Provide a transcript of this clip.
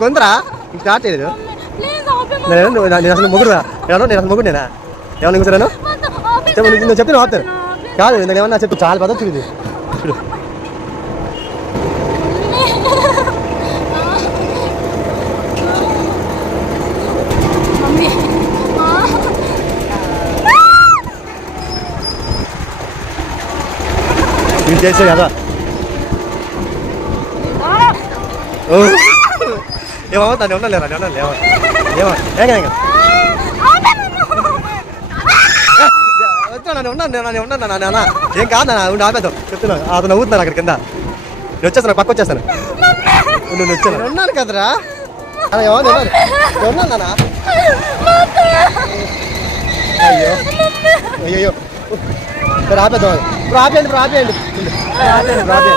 కొందరా ఇంక స్టార్ట్ చేయలేదు. నేను అసలు మొగుడురా నేను అసలు మొగుడునేనా ఏమన్నా కూర్చోరాను చెప్పు నువ్వు చెప్తే ఆపుతాను కాదు ఇందాక ఏమన్నా చెప్పు చాలా పద్ధతి చూడు చూడు ఇది చేసే కదా ఏమవుతాను ఉండలేరా ఉండలేవా ఏమో ఉన్నాను ఏం కాదు నాన్న ఆపేద్దాం చెప్తున్నాను అతను అవుతున్నాను అక్కడ కింద నేను వచ్చేస్తాను పక్క వచ్చేస్తాను నువ్వు వచ్చాను ఉన్నాను కదరా ఉన్నాను నాన్న అయ్యో అయ్యో ఆపేద్దాం ఇప్పుడు ఆపేయండి